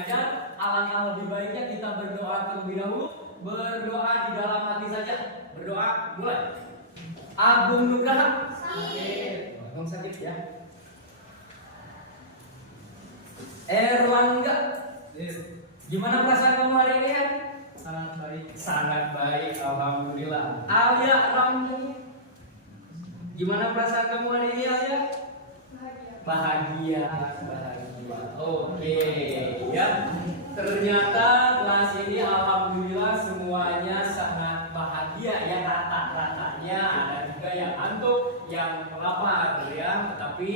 mengajar, alangkah lebih baiknya kita berdoa terlebih dahulu. Berdoa di dalam hati saja. Berdoa, mulai. Agung Nugraha. Agung sakit ya. Erlangga. Gimana perasaan kamu hari ini ya? Sangat baik. Sangat baik, alhamdulillah. Alia Ramli. Gimana perasaan kamu hari ini Alia? Bahagia. Oke, ya. Ternyata kelas ini alhamdulillah semuanya sangat bahagia ya, rata-ratanya. Ada juga yang ngantuk, yang lapar ya. Tetapi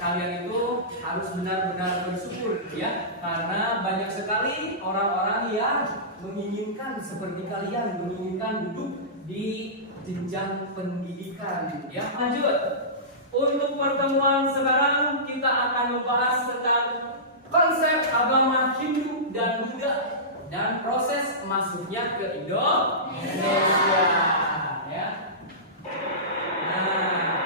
kalian itu harus benar-benar bersyukur ya, karena banyak sekali orang-orang yang menginginkan seperti kalian, menginginkan duduk di jenjang pendidikan ya. Lanjut. Untuk pertemuan sekarang kita akan membahas tentang konsep agama Hindu dan Buddha dan proses masuknya ke Indonesia ya. Nah,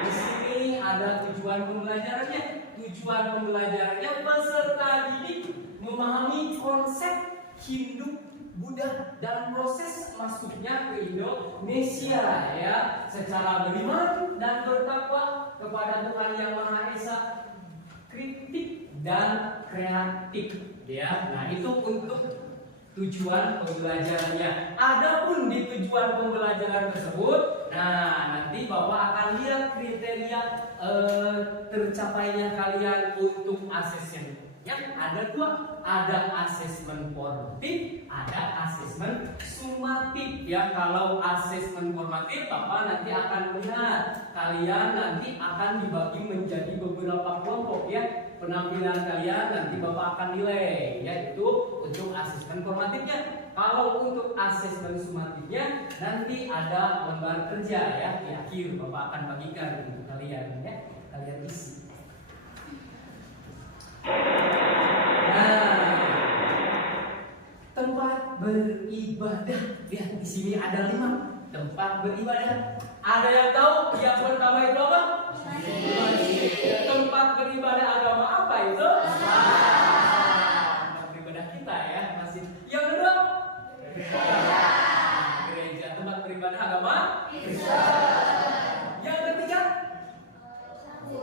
di sini ada tujuan pembelajarannya. Tujuan pembelajarannya peserta didik memahami konsep Hindu, Buddha dan proses masuknya ke Indonesia ya, secara beriman dan bertakwa kepada Tuhan Yang Maha Esa, kritik dan kreatif ya. Nah, itu untuk tujuan pembelajarannya. Adapun di tujuan pembelajaran tersebut, nah nanti Bapak akan lihat kriteria tercapainya kalian untuk asesmen. Ya, ada dua, ada asesmen formatif, ada asesmen sumatif. Ya, kalau asesmen formatif, Bapak nanti akan melihat kalian nanti akan dibagi menjadi beberapa kelompok ya. Penampilan kalian nanti Bapak akan nilai, yaitu untuk asesmen formatifnya. Kalau untuk asesmen sumatifnya nanti ada lembar kerja ya, di akhir Bapak akan bagikan untuk kalian ya, kalian isi. Nah, tempat beribadah ya, di sini ada 5 tempat beribadah. Ada yang tahu yang pertama itu apa? Tempat beribadah agama apa itu? Tempat beribadah kita ya, masih. Yang kedua? Gereja. Tempat beribadah agama? Yang ketiga?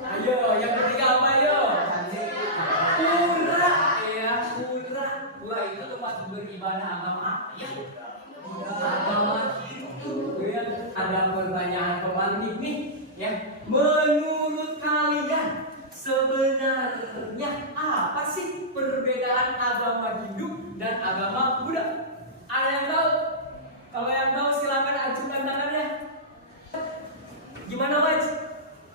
Ayo, yang ketiga apa ayo? Pura ya, pura itu tempat beribadah agama apa ya? Agama Hindu ya. Ada pertanyaan pemantik nih ya. Menurut kalian sebenarnya apa sih perbedaan agama Hindu dan agama Buddha? Ada yang tahu? Kalau yang tahu silakan ajukan tangannya. Gimana Waj?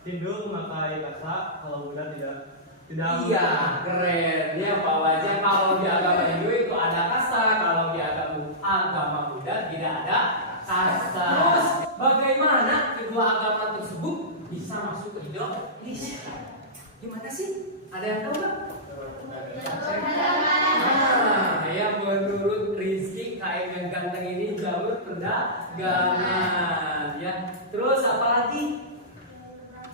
Hindu memakai kasa, kalau Buddha tidak. Iya, keren ya Pak Wajah. Kalau di agama Hindu itu ada kasta, kalau di agama Buddha tidak ada kasta. Terus bagaimana kedua agama tersebut bisa masuk ke Indonesia? Gimana sih? Ada yang tahu nggak? Nah, ya menurut Rizky kain yang ganteng ini jalur perdagangan ya. Terus apa lagi?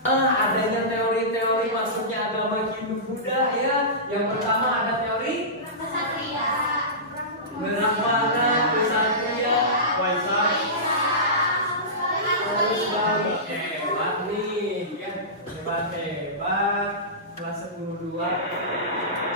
Adanya teori-teori masuknya agama Hindu Buddha ya. Yang pertama ada teori Brahmana, Ksatria, Waisa. Terus balik hebat nih ya. Hebat kelas 10-2.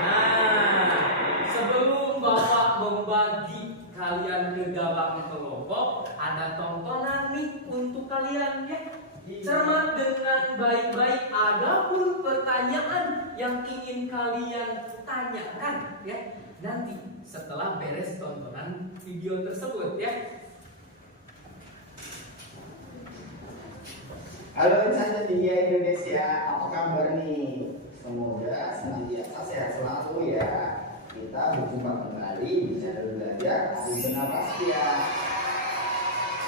Nah, sebelum Bapak membagi kalian ke dalam kelompok, ada tontonan nih untuk kalian ya. Cermat dengan baik-baik. Adapun pertanyaan yang ingin kalian tanyakan ya, nanti setelah beres tontonan video tersebut ya. Halo insan ceria Indonesia, apa kabar nih? Semoga senantiasa sehat selalu ya. Kita berjumpa kembali di channel belajar Ari Bernapas ya.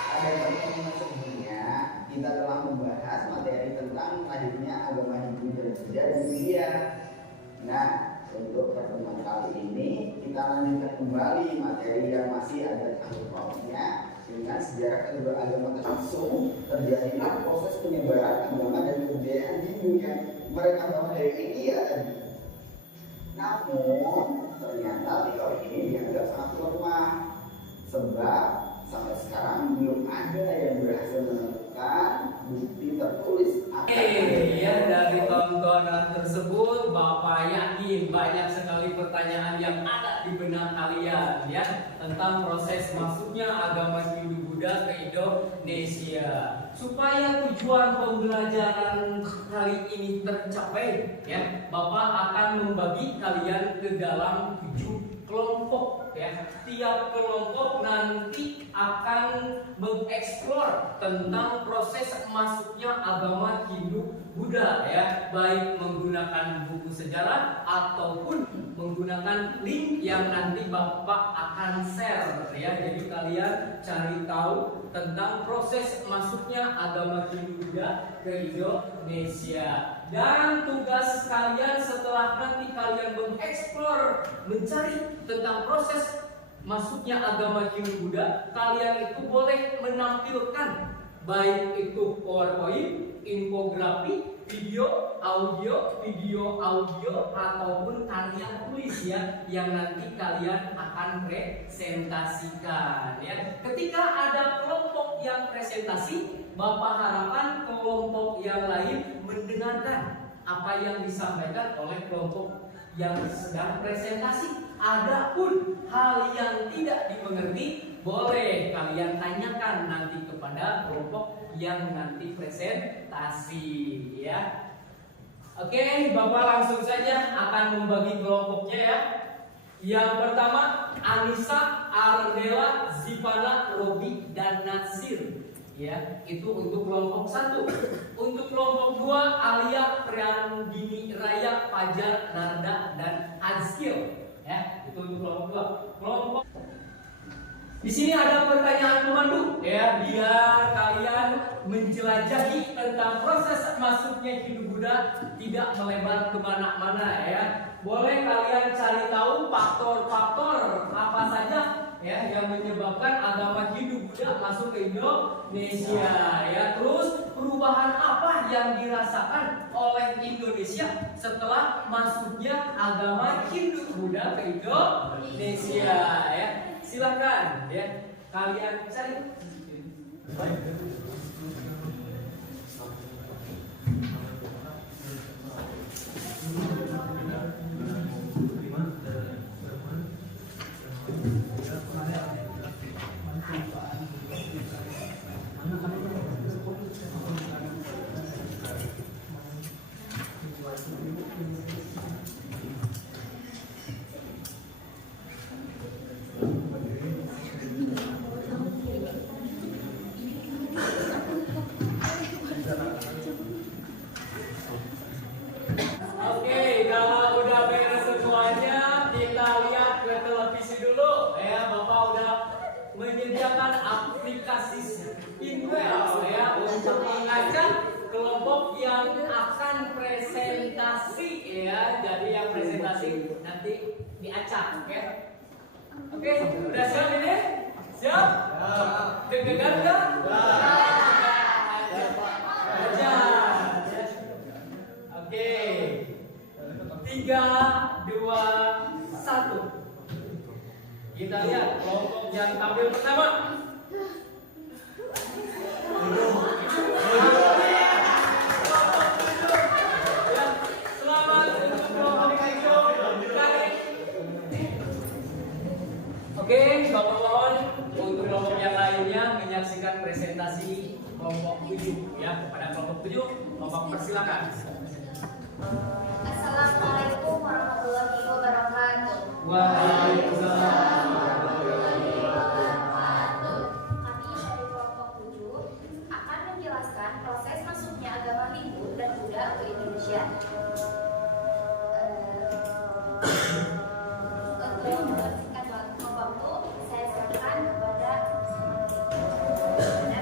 Pada pertemuan sebelumnya kita telah membahas materi tentang lahirnya agama Hindu dan Buddha di India. Nah, untuk pertemuan kali ini kita lanjutkan kembali materi yang masih ada sangkut pautnya dengan sejarah kedua agama langsung terjadilah proses penyebaran agama dan kebudayaan Hindu yang mereka bawa dari India tadi. Namun ternyata teori ini dianggap sangat lemah sebab sampai sekarang belum ada yang berhasil menemukan bukti tertulis. Oke, ya dari tontonan tersebut Bapak yakin banyak sekali pertanyaan yang ada di benak kalian ya tentang proses masuknya agama Hindu-Buddha ke Indonesia. Supaya tujuan pembelajaran kali ini tercapai ya, Bapak akan membagi kalian ke dalam 7 kelompok ya. Tiap kelompok nanti akan mengeksplor tentang proses masuknya agama Hindu-Buddha ya, baik menggunakan buku sejarah ataupun menggunakan link yang nanti Bapak akan share ya. Jadi kalian cari tahu tentang proses masuknya agama Hindu-Buddha ke Indonesia. Dan tugas kalian setelah nanti kalian mengeksplor, mencari tentang proses masuknya agama Hindu-Buddha, kalian itu boleh menampilkan baik itu PowerPoint, infografi, video, audio, ataupun karya tulis ya yang nanti kalian akan presentasikan ya. Ketika ada kelompok yang presentasi, Bapak harapkan kelompok yang lain mendengarkan apa yang disampaikan oleh kelompok yang sedang presentasi. Adapun hal yang tidak dimengerti boleh kalian tanyakan nanti kepada kelompok yang nanti presentasi ya. Oke, Bapak langsung saja akan membagi kelompoknya ya. Yang pertama Anissa, Ardela, Zipana, Robi, dan Nasir ya, itu untuk kelompok 1. Untuk kelompok 2 Alia, Priandini, Raya, Fajar, Narda, dan Azkil ya, itu untuk kelompok 2. Kelompok di sini ada pertanyaan pemandu ya, biar kalian menjelajahi tentang proses masuknya Hindu-Buddha tidak melebar kemana-mana ya. Boleh kalian cari tahu faktor-faktor apa saja ya yang menyebabkan agama Hindu-Buddha masuk ke Indonesia ya. Terus perubahan apa yang dirasakan oleh Indonesia setelah masuknya agama Hindu-Buddha ke Indonesia ya. Silakan ya, kalian cari. Menyediakan aplikasi Inwell ya untuk mengajak kelompok yang akan presentasi ya. Jadi yang presentasi nanti diacak oke. Oke, udah siap ini? Siap? Deg-degan enggak? Aja. Oke. 3, 2, 1. Kita lihat kelompok yang tampil pertama. Selamat untuk kelompok hijau. Oke, kawan-kawan, untuk kelompok yang lainnya menyaksikan presentasi kelompok 7 ya. Kepada kelompok 7, Bapak persilakan. Assalamualaikum warahmatullahi wabarakatuh. Waalaikumsalam. Proses masuknya agama Hindu dan Buddha ke Indonesia. Untuk mempersingkat waktu, saya serahkan kepada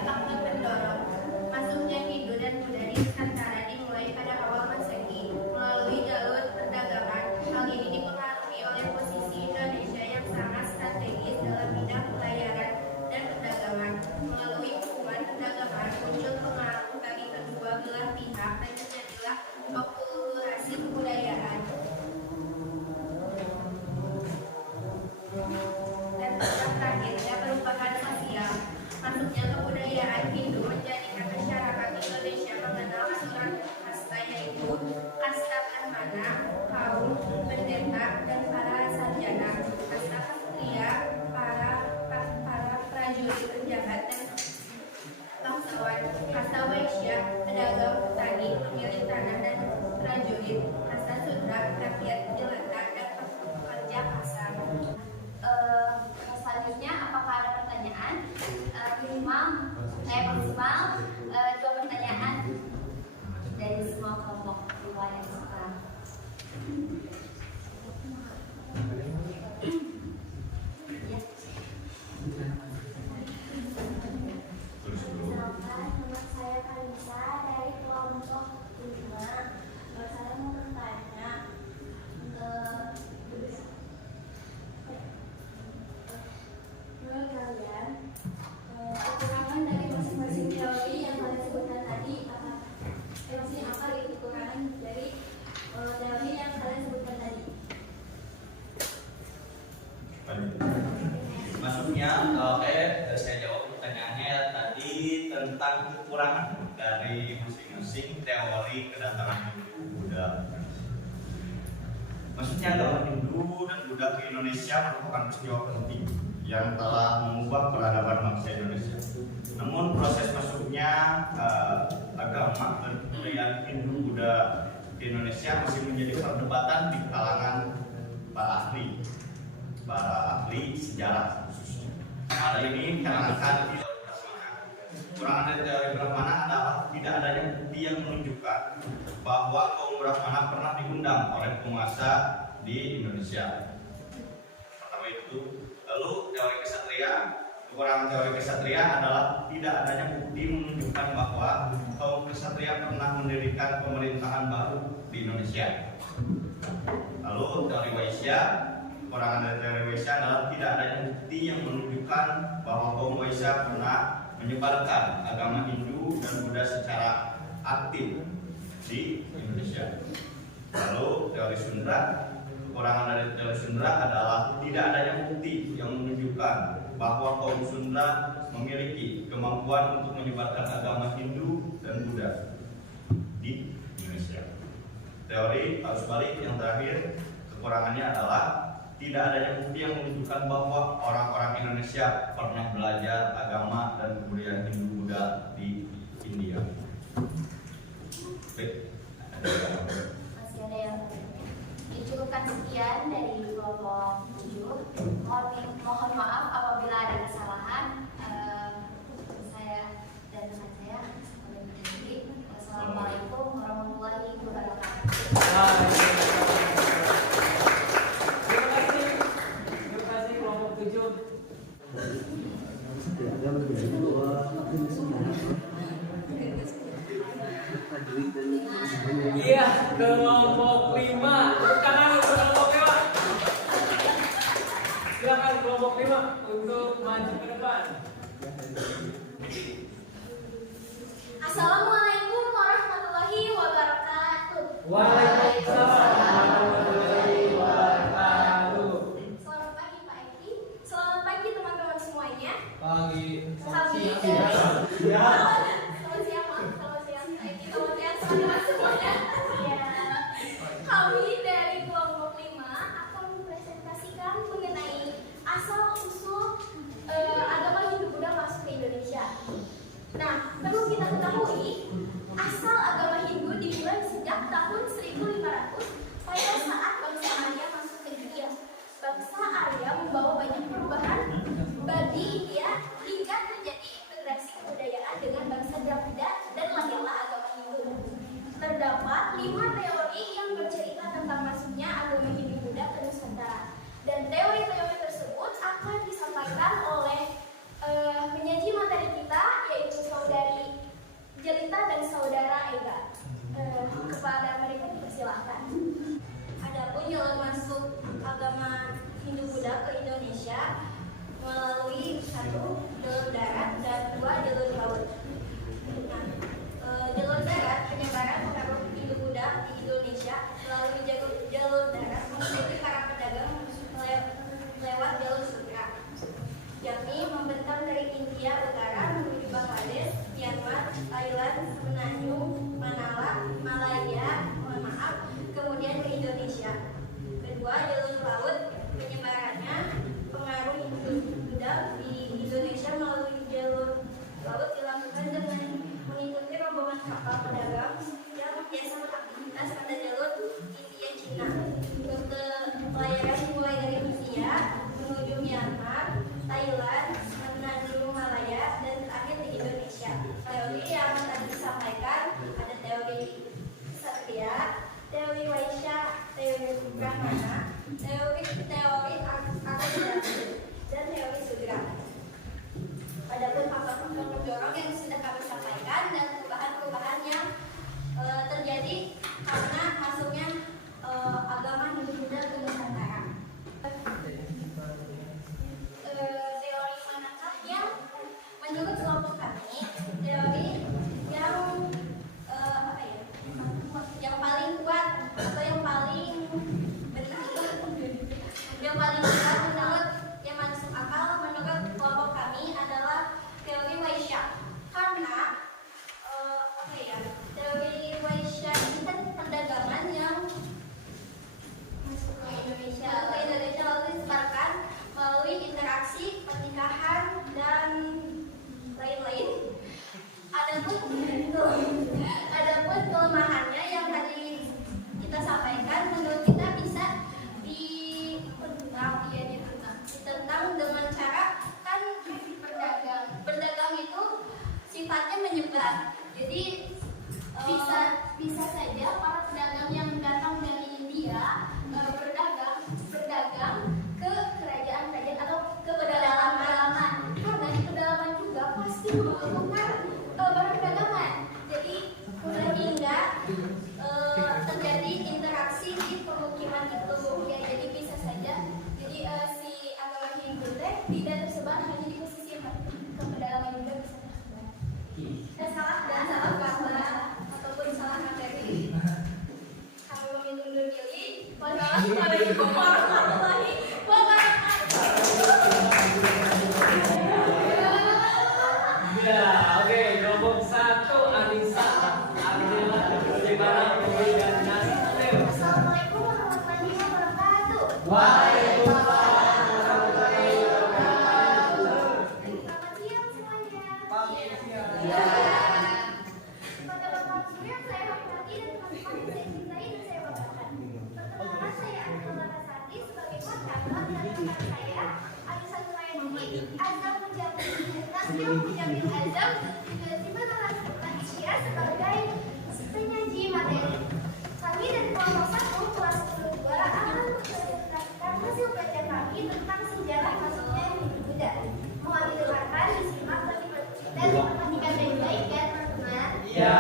faktor pendorong masuknya Hindu dan Buddha di Nusantara dimulai pada awal Masehi. pendeta, dan para sarjana, kasta ksatria, para prajurit penjabat dan bangsawan, kasta waisya, pedagang, petani, pemilik tanah dan prajurit, kasta sudra, rakyat jelata, dan pekerja kasar. Selanjutnya, apakah ada pertanyaan? Maksimal 2 pertanyaan dari semua kelompok riwayat sekarang. Ya. Selamat, nama saya Kalisa dari kelompok 5. Saya mau bertanya ke kalian, kekurangan dari masing-masing teori yang kalian sebutkan tadi apa? Maksudnya apa gitu kekurangan dari teori yang kalian sebutkan tadi? Maksudnya, saya jawab pertanyaannya tadi tentang kekurangan dari masing-masing teori kedatangan Hindu Buddha. Maksudnya agama Hindu dan Buddha ke Indonesia merupakan peristiwa penting yang telah mengubah peradaban bangsa Indonesia. Namun proses masuknya agama dan kebudayaan Hindu Buddha di Indonesia masih menjadi perdebatan di kalangan para ahli sejarah khususnya. Hal ini dikarenakan kekurangan dari teori Brahmana adalah tidak adanya bukti yang menunjukkan bahwa kaum Brahmana pernah diundang oleh penguasa di Indonesia. Pertama itu, lalu teori kesatria. Kekurangan teori kesatria adalah tidak adanya bukti menunjukkan bahwa kaum kesatria pernah mendirikan pemerintahan baru di Indonesia. Lalu teori Waisya. Kekurangan dari teori Waisya adalah tidak adanya bukti yang menunjukkan bahwa kaum Waisya pernah menyebarkan agama Hindu dan Buddha secara aktif di Indonesia. Lalu teori Sundra. Kekurangan dari teori Sundra adalah tidak adanya bukti yang menunjukkan bahwa kaum Sundra memiliki kemampuan untuk menyebarkan agama Hindu dan Buddha di Indonesia. Teori arus balik yang terakhir, kekurangannya adalah tidak adanya bukti yang menunjukkan bahwa orang-orang Indonesia pernah belajar agama dan kebudayaan Hindu Buddha di India. Baik, Masih ada yang bertanya? Dicukupkan sekian dari kelompok 7. Mohon maaf apabila ada kesalahan. Saya dan teman saya sampai di sini. Wassalamualaikum warahmatullahi wabarakatuh. Terima kasih kelompok 7. Iya, kelompok 5. Tangan kelompok 5. Silakan kelompok 5 untuk maju ke Brahmana, teori akomodasi, dan teori sudra. Adapun faktor pendorong yang sudah kami sampaikan dan perubahan-perubahan yang terjadi karena masuknya agama Hindu-Buddha ke Nusantara. Teori menangkapnya menurut kelompok kami, teori yang paling kuat atau yang paling benar, yang paling kuat menurut yang masuk akal menurut kelompok kami adalah teori Waisya. Karena teori Waisya ini kan perdagangan yang masuk ke Indonesia lalu disebarkan melalui interaksi, pernikahan, dan lain-lain. Adapun kelemahannya yang tadi kita sampaikan menurut kita bisa ditentang dengan cara kan berdagang itu sifatnya menyebar. Jadi bisa saja para pedagang yang datang dari India berdagang ke kerajaan-kerajaan atau ke pedalaman. Karena di pedalaman juga pasti membutuhkan barang perdagangan. Jadi sehingga terjadi interaksi di pemukiman itu. Ya, jadi bisa saja. Jadi si agama Hindu tidak tersebar hanya di posisi ke pedalaman juga bisa tersebar. Dan salah gambar ataupun salah materi. Kami meminta undur diri. Wassalamualaikum warahmatullahi wabarakatuh. Ya, oke, kelompok 1 Anissa, Angela, bagaimana pemberian nasib? Assalamualaikum warahmatullahi wabarakatuh. Waalaikumsalam warahmatullahi wabarakatuh. Selamat siang semuanya. Ya. Pada bapak yang saya hormati dan teman-teman yang saya cintai dan saya banggakan. Perkenalkan saya Angela Kasati sebagai kontaktor dan rekan saya Anissa Nuraini Azam Mujamil Azam juga Nurul Isya sebagai penyaji materi. Kami dari kelompok 1 kelas 10 akan mempresentasikan hasil belajar kami tentang sejarah masuknya Hindu-Buddha. Mohon didengarkan, disimak, dan diperhatikan baik-baik ya teman-teman. Iya.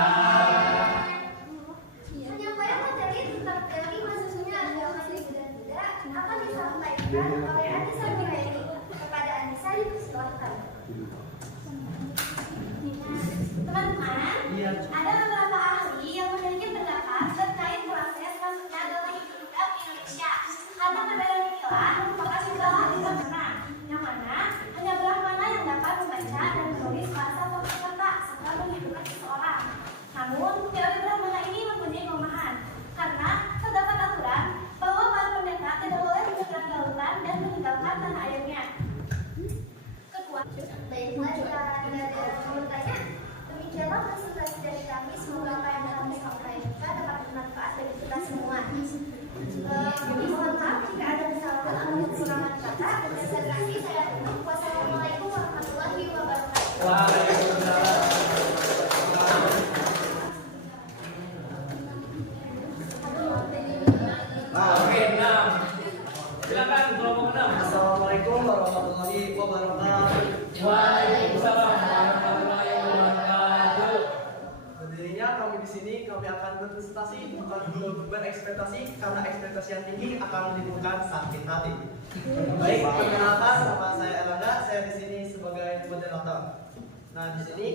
Penyampaian materi tentang teori masuknya agama Hindu-Buddha akan disampaikan oleh Anissa Nuraini. Kepada Anissa dipersilahkan. Teman-teman, ada beberapa ahli yang memiliki pendapat terkait proses masuknya agama Hindu-Buddha ke Indonesia. Karena pada inilah merupakan segala Brahmana, yang mana hanya Brahmana yang dapat membaca dan menulis bahasa Sanskerta serta menghidupkan seseorang. Namun, teori Brahmana ini mempunyai kelemahan karena terdapat aturan bahwa para pendeta tidak boleh menyeberang lautan dan meninggalkan tanah airnya. Baiklah, jika tidak ada yang bertanya, demikianlah presentasi dari kami. Semoga apa yang kami sampaikan dapat bermanfaat bagi kita semua. Mohon maaf jika ada kesalahan atau kekurangan kata. Presentasi saya tutup. Wassalamualaikum warahmatullahi wabarakatuh. Waalaikumsalam. Oke, 6. Silakan kelompok 6. Assalamualaikum warahmatullahi wabarakatuh. Waalaikumsalam warahmatullahi wabarakatuh. Berdirinya kami di sini, kami akan berprestasi bukan berekspektasi karena ekspektasi yang tinggi akan menimbulkan sakit hati. Baik, perkenalkan nama saya Elanda, saya di sini sebagai moderator. Nah, di sini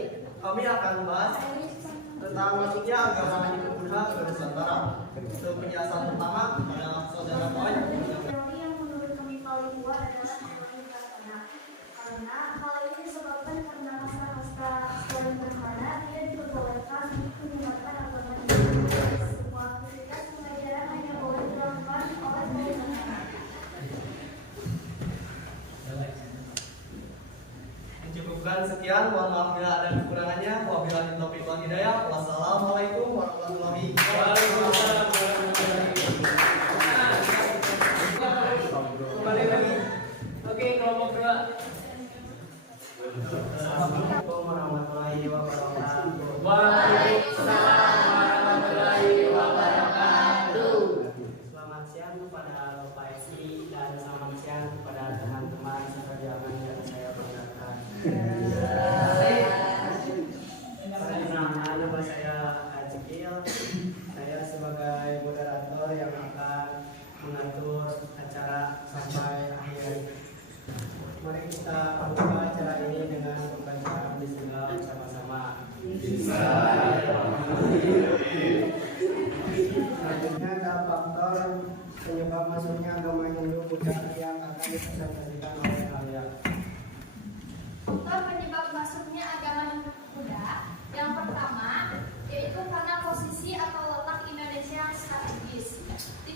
kami akan membahas tentang masuknya agama Hindu-Buddha ke Nusantara. Untuk penjelasan pertama adalah saudara poin. Teori yang menurut kami paling kuat adalah teori Brahmana. Karena hal ini disebabkan karena kasta teori Brahmana tidak diperbolehkan untuk menggunakan agama Hindu. Semua aktivitas pengajaran hanya boleh dilakukan oleh teori Brahmana. Cukupkan sekian, mohon maaf bila ada kekurangannya. Wabillahi taufiq wal hidayah. Wassalamualaikum warahmatullahi Waalaikumsalam wabarakatuh. warahmatullahi wabarakatuh. Kembali lagi. Oke, kelompok 2. Assalamualaikum warahmatullahi wabarakatuh. Waalaikumsalam warahmatullahi wabarakatuh. Selamat siang kepada kepada Bapak Eki dan selamat siang kepada teman-teman seperjuangan yang saya banggakan. Nama saya Ajikil. Saya sebagai moderator yang akan mengatur acara sampai akhir. Mari kita buka acara ini dengan pembacaan bismillah bersama-sama. Selanjutnya ada faktor penyebab masuknya agama Hindu Buddha yang akan dipresentasikan oleh Alia. Faktor penyebab masuknya agama Hindu Buddha yang pertama yaitu karena posisi atau letak Indonesia yang strategis.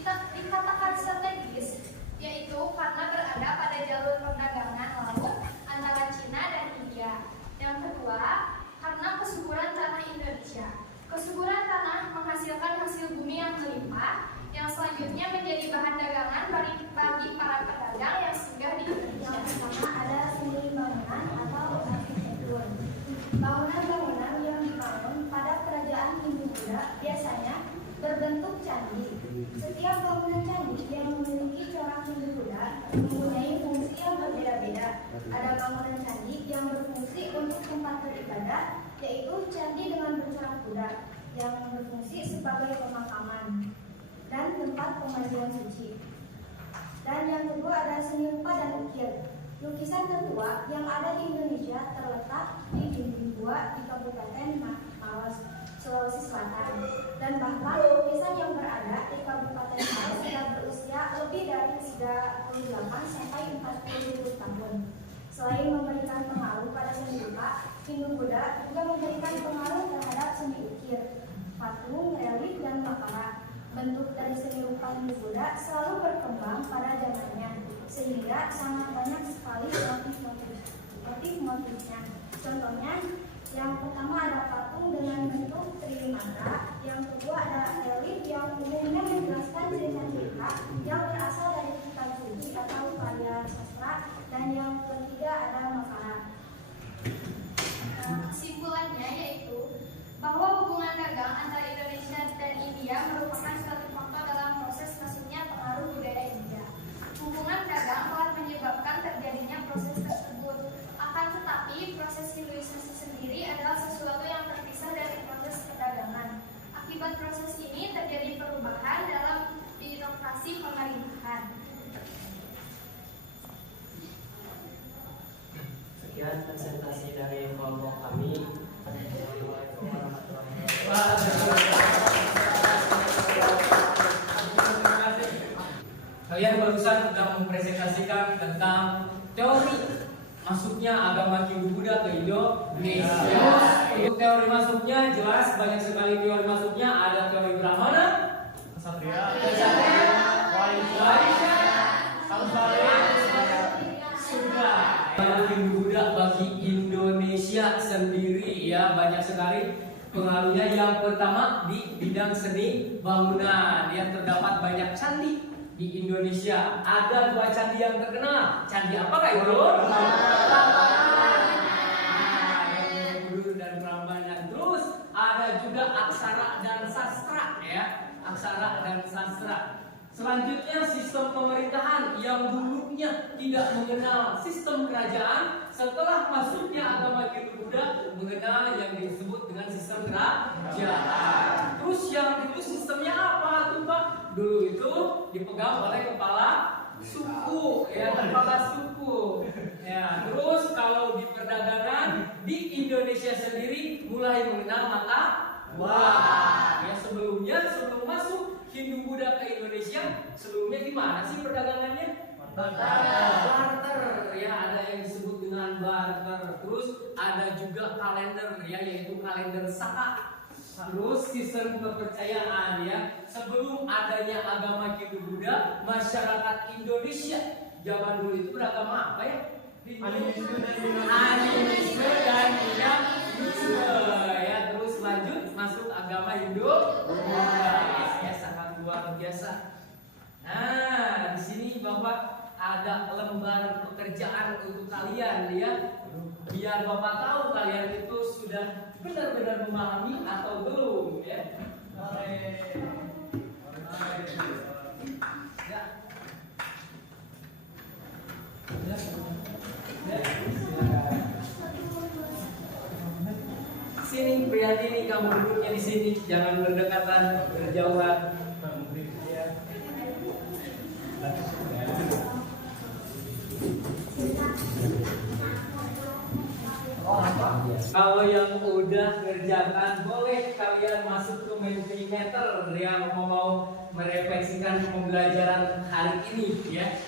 Dikatakan strategis yaitu karena berada pada jalur perdagangan laut antara Cina dan India. Yang kedua, karena kesuburan tanah Indonesia. Kesuburan tanah menghasilkan hasil bumi yang melimpah, yang selanjutnya menjadi bahan dagangan bagi para pedagang yang singgah di Indonesia. Yang pertama ada seni bangunan atau arsitektur. Bangunan-bangunan yang dibangun pada kerajaan Hindu Buddha biasanya berbentuk candi. Setiap bangunan candi yang memiliki corak Hindu Buddha mempunyai fungsi yang berbeda-beda. Ada bangunan candi yang berfungsi untuk tempat beribadah, yaitu candi dengan bercorak Buddha yang berfungsi sebagai pemakaman dan tempat pemandian suci. Dan yang kedua ada seni rupa dan ukir. Lukisan tertua yang ada di Indonesia terletak di dinding gua di Kabupaten Maros, Sulawesi Selatan. Dan bahkan lukisan yang berada di Kabupaten Maros sudah berusia lebih dari 38 sampai 40 tahun. Selain memberikan pengaruh pada seni rupa, Hindu Buddha juga memberikan pengaruh terhadap seni ukir, patung, relief, dan makara. Bentuk dari seni rupa Hindu Buddha selalu berkembang pada zamannya, sehingga sangat banyak sekali motif-motifnya. Contohnya, yang pertama ada patung dengan bentuk trimatra, yang kedua ada relief yang umumnya menjelaskan cerita-cerita yang berasal dari kitab suci atau karya sastra, dan yang ketiga ada makara. Kesimpulannya yaitu bahwa hubungan dagang antara Indonesia dan India merupakan suatu faktor dalam proses masuknya pengaruh budaya India. Hubungan dagang telah menyebabkan terjadinya proses tersebut. Akan tetapi, proses Hinduisasi sendiri adalah sesuatu yang terpisah dari proses perdagangan. Akibat proses ini terjadi perubahan dalam birokrasi pemerintahan. Sekian presentasi dari kelompok kami. Assalamualaikum warahmatullahi wabarakatuh. Kalian barusan sudah mempresentasikan tentang teori masuknya agama Hindu Buddha ke Indonesia. Untuk teori masuknya jelas banyak sekali teori masuknya. Ada teori Brahmana, Satria, Waisya, sudah. Hindu Buddha bagi Indonesia sendiri ya banyak sekali pengaruhnya. Yang pertama di bidang seni bangunan yang terdapat banyak candi di Indonesia. Ada 2 candi yang terkenal. Candi apakah itu? Borobudur dan Prambanan. Terus ada juga aksara dan sastra ya. Aksara dan sastra. Selanjutnya sistem pemerintahan yang dulunya tidak mengenal sistem kerajaan, setelah masuknya agama Hindu Buddha mengenal yang disebut dengan sistem kerajaan. Terus yang itu sistemnya apa tuh Pak? Dulu itu dipegang oleh kepala suku, ya kepala suku. Ya, terus kalau di perdagangan di Indonesia sendiri mulai mengenal mata uang. Ya sebelum masuk Hindu Buddha ke Indonesia, sebelumnya gimana sih perdagangannya? Barter. Ya ada yang disebut dengan barter. Terus ada juga kalender ya, yaitu kalender Saka. Terus sistem kepercayaan ya. Sebelum adanya agama Hindu Buddha, masyarakat Indonesia zaman dulu itu beragama apa ya? Animisme dan Hinduisme ya. Terus lanjut masuk agama Hindu Buddha. Ya sangat luar biasa. Nah, di sini Bapak ada lembar pekerjaan untuk kalian ya. Biar Bapak tahu kalian itu sudah benar-benar memahami atau belum ya. Ya. hati-hati nih kamu duduknya di sini, jangan berdekatan, berjauhan. Kalau yang udah ngerjakan, boleh kalian masuk ke Mentimeter yang mau merefleksikan pembelajaran hari ini ya.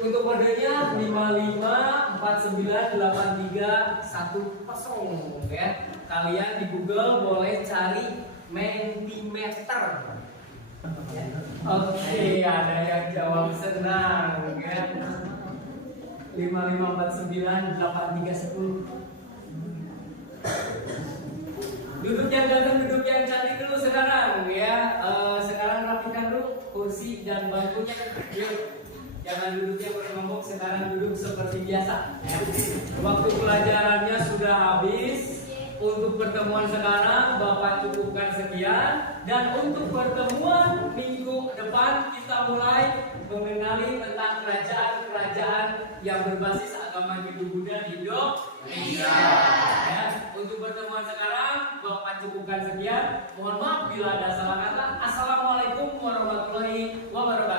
Untuk kodenya 55498310 ya. Kalian di Google boleh cari Mentimeter. Oke, ada yang jawab senang ya. 55498310. Duduk yang ganteng, duduk yang cantik dulu sekarang ya. Sekarang rapikan dulu kursi dan bangkunya. Yuk. Jangan duduknya bergelombang, sekarang duduk seperti biasa ya. Waktu pelajarannya sudah habis. Untuk pertemuan sekarang Bapak cukupkan sekian. Dan untuk pertemuan minggu depan kita mulai mengenali tentang kerajaan-kerajaan yang berbasis agama Hindu-Buddha di Indonesia ya. Untuk pertemuan sekarang Bapak cukupkan sekian. Mohon maaf bila ada salah kata. Assalamualaikum warahmatullahi wabarakatuh.